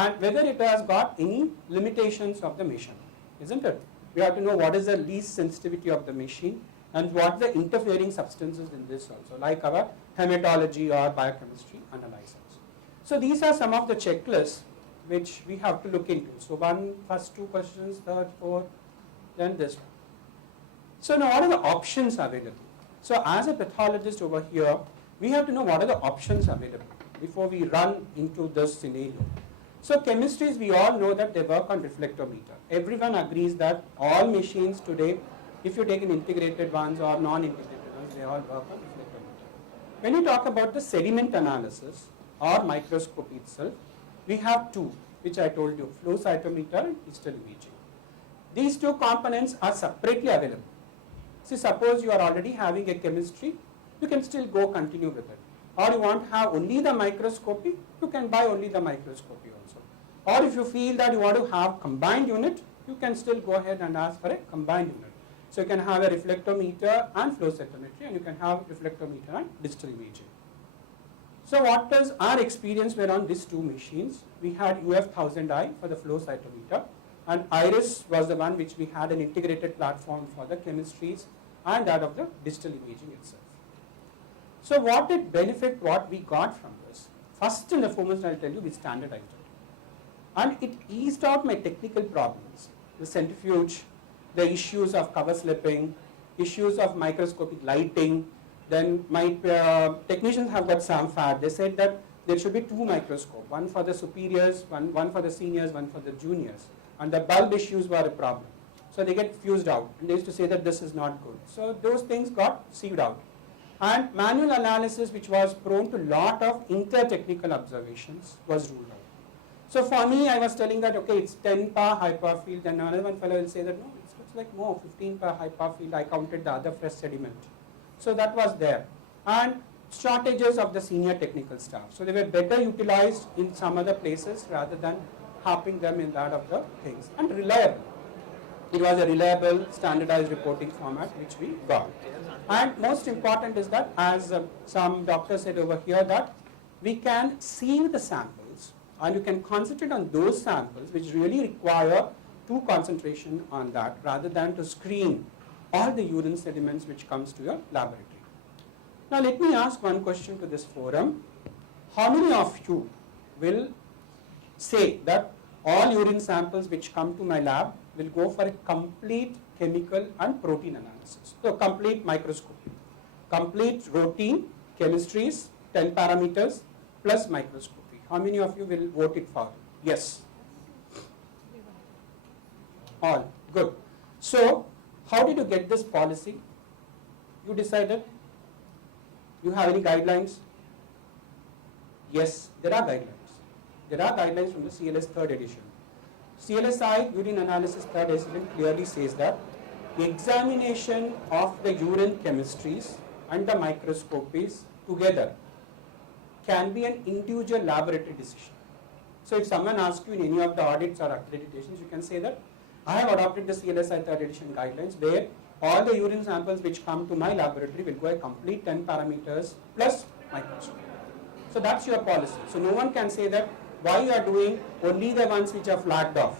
and whether it has got any limitations of the machine, isn't it? We have to know what is the least sensitivity of the machine and what the interfering substances in this also, like our hematology or biochemistry analyzers. So these are some of the checklists which we have to look into. So first two questions, third, fourth, then this one. So now what are the options available? So as a pathologist over here, we have to know what are the options available before we run into this scenario. So chemistries, we all know that they work on reflectometer. Everyone agrees that all machines today, if you take an integrated ones or non-integrated ones, they all work on reflectometer. When you talk about the sediment analysis or microscopy itself, we have two, which I told you, flow cytometer and digital imaging. These two components are separately available. See, suppose you are already having a chemistry, you can still go continue with it. Or you want to have only the microscopy, you can buy only the microscopy also. Or if you feel that you want to have combined unit, you can still go ahead and ask for a combined unit. So you can have a reflectometer and flow cytometry, and you can have reflectometer and digital imaging. So what was our experience were on these two machines? We had UF1000i for the flow cytometer, and IRIS was the one which we had an integrated platform for the chemistries and that of the digital imaging itself. So what did benefit what we got from this? First and foremost, I'll tell you, we standardized it. And it eased out my technical problems, the centrifuge, the issues of cover slipping, issues of microscopic lighting. Then my technicians have got some fat. They said that there should be two microscopes, one for the superiors, one for the seniors, one for the juniors. And the bulb issues were a problem. So they get fused out. And they used to say that this is not good. So those things got sieved out. And manual analysis, which was prone to lot of inter-technical observations, was ruled out. So for me, I was telling that, okay, it's 10 per high power field. Then another one fellow will say that, no, it looks like more, 15 per high power field. I counted the other fresh sediment. So that was there. And shortages of the senior technical staff. So they were better utilized in some other places rather than harping them in that of the things. And reliable. It was a reliable, standardized reporting format which we got. And most important is that, as some doctors said over here, that we can sieve the samples and you can concentrate on those samples which really require true concentration on that rather than to screen all the urine sediments which comes to your laboratory. Now let me ask one question to this forum. How many of you will say that all urine samples which come to my lab will go for a complete chemical and protein analysis? So complete microscopy, complete routine chemistries, 10 parameters plus microscopy. How many of you will vote it for? Yes. All. Good. So how did you get this policy? You decided? You have any guidelines? Yes, there are guidelines. There are guidelines from the CLS 3rd edition. CLSI urine analysis 3rd edition clearly says that the examination of the urine chemistries and the microscopies together can be an individual laboratory decision. So if someone asks you in any of the audits or accreditations, you can say that I have adopted the CLSI 3rd edition guidelines where all the urine samples which come to my laboratory will go a complete 10 parameters plus microscope. So that's your policy. So no one can say that why you are doing only the ones which are flagged off.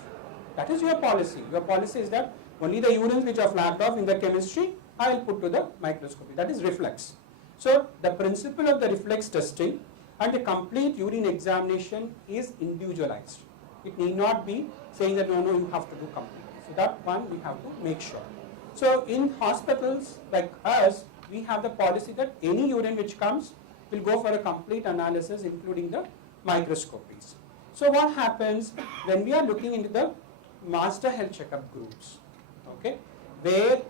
That is your policy. Your policy is that only the urines which are flagged off in the chemistry, I will put to the microscopy. That is reflex. So the principle of the reflex testing and the complete urine examination is individualized. It need not be saying that no, you have to do complete. So that one we have to make sure. So in hospitals like us, we have the policy that any urine which comes will go for a complete analysis including the microscopies. So what happens when we are looking into the master health checkup groups, okay, where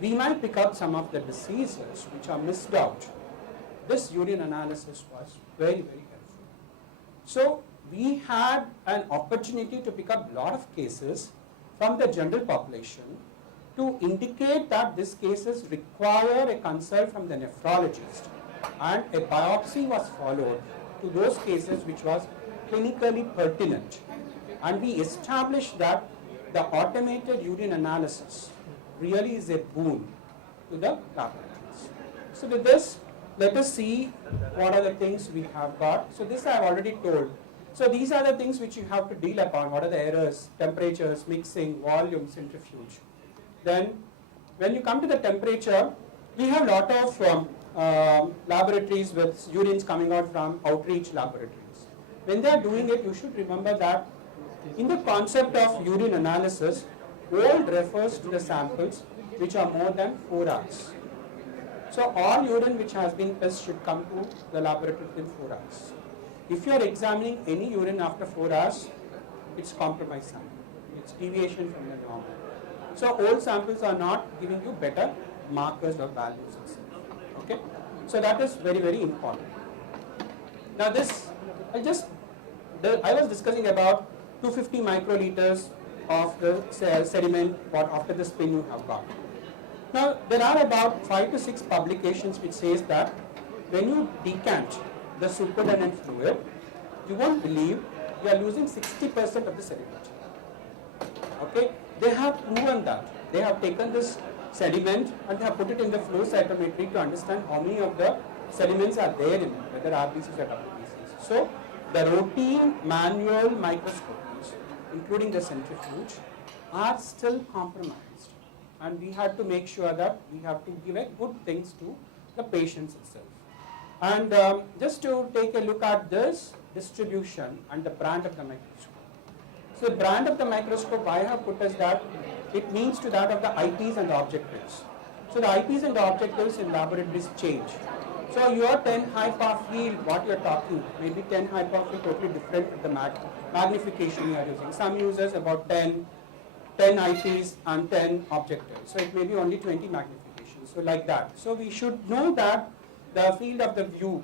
we might pick up some of the diseases which are missed out. This urine analysis was very, very helpful. So we had an opportunity to pick up a lot of cases from the general population to indicate that these cases require a consult from the nephrologist, and a biopsy was followed to those cases which was clinically pertinent. And we established that the automated urine analysis really is a boon to the laboratories. So with this, let us see what are the things we have got. So this I have already told. So these are the things which you have to deal upon. What are the errors, temperatures, mixing, volume, centrifuge. Then when you come to the temperature, we have a lot of laboratories with urines coming out from outreach laboratories. When they are doing it, you should remember that in the concept of urine analysis, old refers to the samples which are more than 4 hours. So all urine which has been tested should come to the laboratory within 4 hours. If you are examining any urine after 4 hours, it's compromised sample. It's deviation from the normal. So old samples are not giving you better markers or values. Okay? So that is very, very important. Now this, I was discussing about 250 microliters of the sediment after the spin you have got. Now there are about 5 to 6 publications which says that when you decant the supernatant fluid, you won't believe you are losing 60% of the sediment. Okay? They have proven that. They have taken this sediment and they have put it in the flow cytometry to understand how many of the sediments are there in it, whether RBCs or WBCs. So the routine manual microscopies, including the centrifuge, are still compromised. And we have to make sure that we have to give a good things to the patients itself. And just to take a look at this distribution and the brand of the microscope. So the brand of the microscope I have put as that it means to that of the IPs and the objectives. So the IPs and the objectives in laboratories change. So your 10 high power field, what you are talking, maybe 10 high power field totally different with the magnification you are using. Some users about 10 IPs and 10 objectives. So it may be only 20 magnifications. So like that. So we should know that the field of the view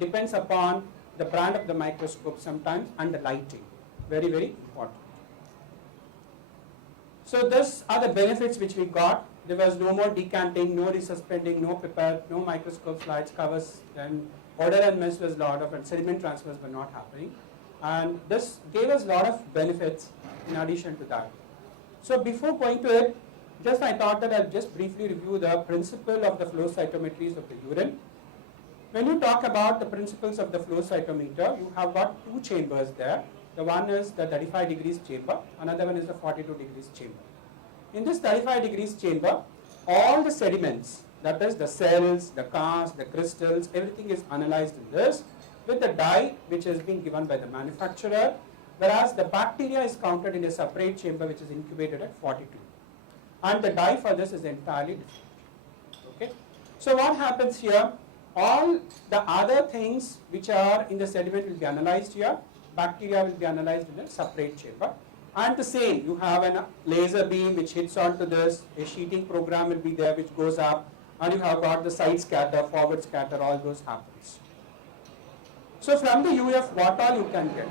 depends upon the brand of the microscope sometimes and the lighting. Very, very important. So these are the benefits which we got. There was no more decanting, no resuspending, no pipette, no microscope slides, covers, and odor and mess was a lot of, and sediment transfers were not happening. And this gave us a lot of benefits in addition to that. So before going to it, I thought that I'll just briefly review the principle of the flow cytometries of the urine. When you talk about the principles of the flow cytometer, you have got 2 chambers there. The one is the 35 degrees chamber, another one is the 42 degrees chamber. In this 35 degrees chamber, all the sediments, that is the cells, the cast, the crystals, everything is analyzed in this with the dye which has been given by the manufacturer, whereas the bacteria is counted in a separate chamber which is incubated at 42. And the dye for this is entirely different. Okay? So what happens here? All the other things which are in the sediment will be analyzed here. Bacteria will be analyzed in a separate chamber. And the same, you have a laser beam which hits onto this, a sheeting program will be there which goes up, and you have got the side scatter, forward scatter, all those happens. So from the UF, what all you can get?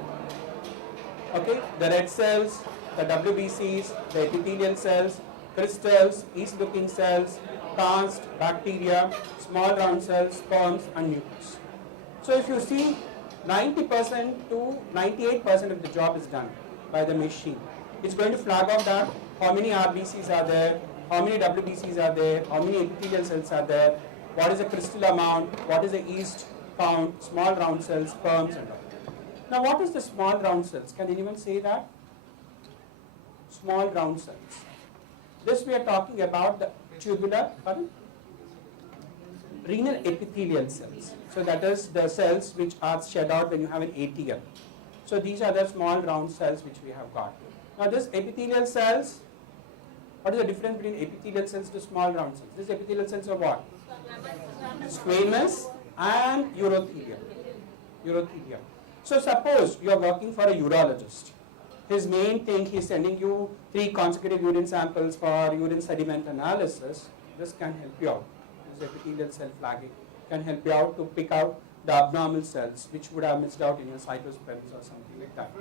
Okay, the red cells, the WBCs, the epithelial cells, crystals, yeast-looking cells, cast, bacteria, small round cells, sperms, and nucleus. So if you see, 90% to 98% of the job is done by the machine. It's going to flag out that how many RBCs are there, how many WBCs are there, how many epithelial cells are there, what is the crystal amount, what is the yeast count, small round cells, sperms, and all. Now what is the small round cells? Can anyone say that? Small round cells. This we are talking about the renal epithelial cells. So that is the cells which are shed out when you have an ATM. So these are the small round cells which we have got. Now this epithelial cells, what is the difference between epithelial cells to small round cells? These epithelial cells are what? Squamous and urothelium. So suppose you are working for a urologist. His main thing, he is sending you 3 consecutive urine samples for urine sediment analysis. This can help you out. This epithelial cell flagging can help you out to pick out the abnormal cells which would have missed out in your cytospems or something like that.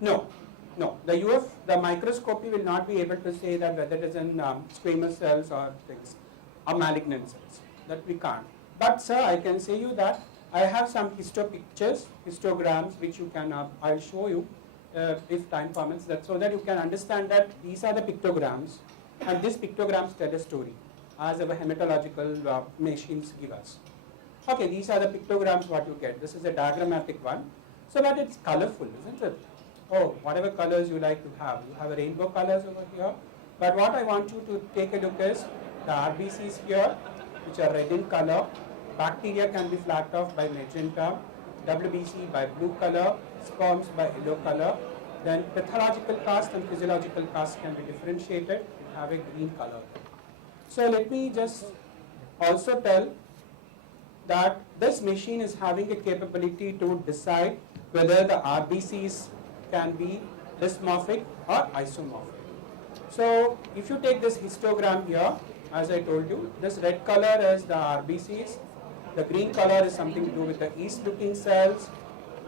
No. The microscopy will not be able to say that whether it is in squamous cells or things, or malignant cells. That we can't. But sir, I can say you that I have some histograms which you can, I'll show you if time permits, that so that you can understand that these are the pictograms and these pictograms tell a story as our hematological machines give us. Okay, these are the pictograms what you get. This is a diagrammatic one. So, but it's colorful, isn't it? Oh, whatever colors you like to have. You have a rainbow colors over here. But what I want you to take a look is the RBCs here, which are red in color. Bacteria can be flagged off by magenta, WBC by blue color, sperms by yellow color. Then pathological cast and physiological cast can be differentiated and have a green color. So let me just also tell that this machine is having a capability to decide whether the RBCs can be dysmorphic or isomorphic. So if you take this histogram here, as I told you, this red color is the RBCs, the green color is something to do with the yeast looking cells,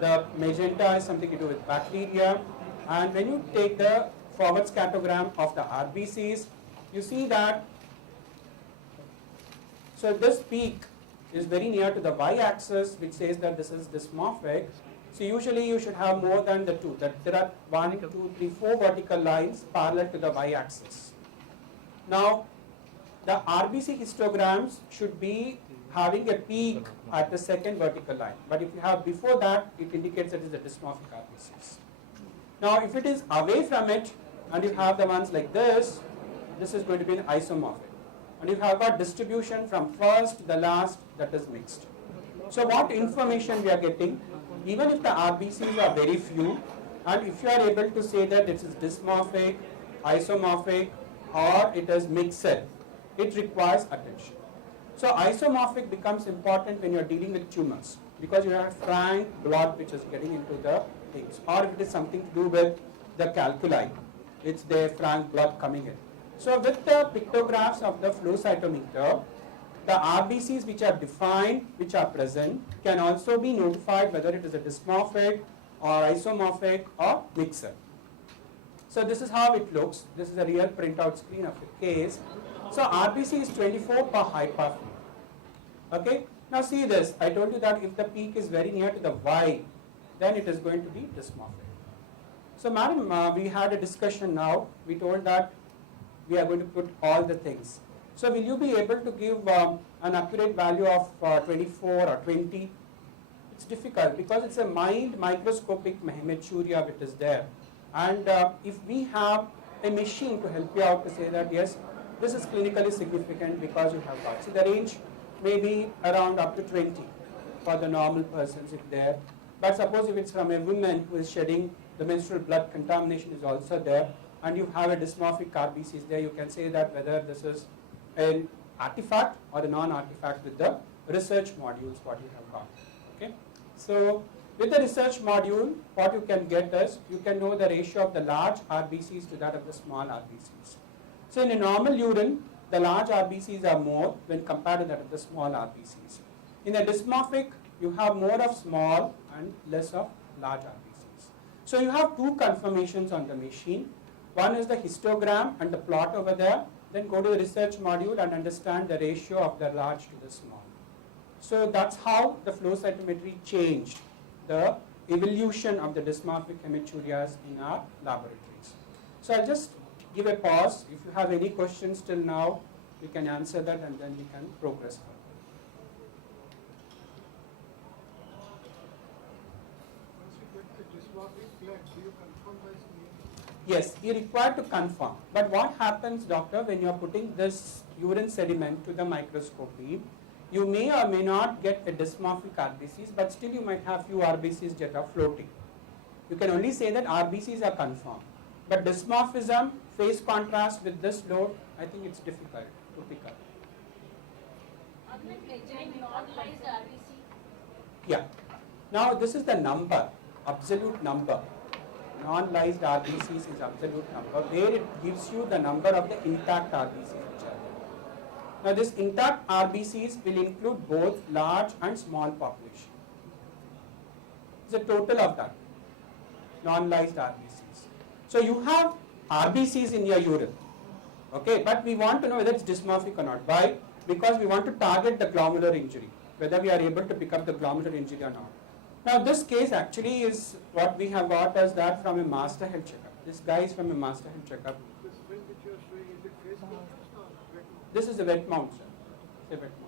the magenta is something to do with bacteria, and when you take the forward scattergram of the RBCs, you see that, so this peak is very near to the y-axis, which says that this is dysmorphic. So usually you should have more than the two, that there are 1, 2, 3, 4 vertical lines parallel to the y-axis. Now, the RBC histograms should be having a peak at the second vertical line. But if you have before that, it indicates that it is the dysmorphic RBCs. Now, if it is away from it, and you have the ones like this is going to be an isomorphic. And you have got distribution from first to the last, that is mixed. So what information we are getting, even if the RBCs are very few, and if you are able to say that it is dysmorphic, isomorphic, or it is mixed, it requires attention. So isomorphic becomes important when you are dealing with tumors, because you have frank blood which is getting into the things, or if it is something to do with the calculi, it's the frank blood coming in. So with the pictographs of the flow cytometer, the RBCs which are defined, which are present, can also be notified whether it is a dysmorphic or isomorphic or mixer. So this is how it looks. This is a real printout screen of a case. So RBC is 24 per hyperflow. Okay. Now see this. I told you that if the peak is very near to the Y, then it is going to be dysmorphic. So madam, we had a discussion now. We told that we are going to put all the things. So will you be able to give an accurate value of 24 or 20? It's difficult because it's a mild microscopic hematuria which is there. And if we have a machine to help you out to say that yes, this is clinically significant because you have got. So the range may be around up to 20 for the normal persons if there. But suppose if it's from a woman who is shedding, the menstrual blood contamination is also there, and you have a dysmorphic RBCs there, you can say that whether this is an artifact or a non-artifact with the research modules what you have got. Okay. So with the research module, what you can get is you can know the ratio of the large RBCs to that of the small RBCs. So in a normal urine, the large RBCs are more when compared to that of the small RBCs. In a dysmorphic, you have more of small and less of large RBCs. So you have two confirmations on the machine. One is the histogram and the plot over there. Then go to the research module and understand the ratio of the large to the small. So that's how the flow cytometry changed the evolution of the dysmorphic hematurias in our laboratories. So I'll just give a pause. If you have any questions till now, you can answer that and then we can progress further. Yes, you require to confirm. But what happens, doctor, when you are putting this urine sediment to the microscopy, you may or may not get a dysmorphic RBCs, but still you might have few RBCs that are floating. You can only say that RBCs are confirmed. But dysmorphism, phase contrast with this load, I think it's difficult to pick up. Yeah. Now this is the number, absolute number. Non-lysed RBCs is absolute number, where it gives you the number of the intact RBCs which are there. Now this intact RBCs will include both large and small population. It's a total of that, non-lysed RBCs. So you have RBCs in your urine, okay, but we want to know whether it's dysmorphic or not. Why? Because we want to target the glomerular injury, whether we are able to pick up the glomerular injury or not. Now this case actually is what we have got as that from a master health checkup. This guy is from a master health checkup. This which you are showing, is it phase contrast or wet mount? This is a wet mount, sir. It's a wet mount.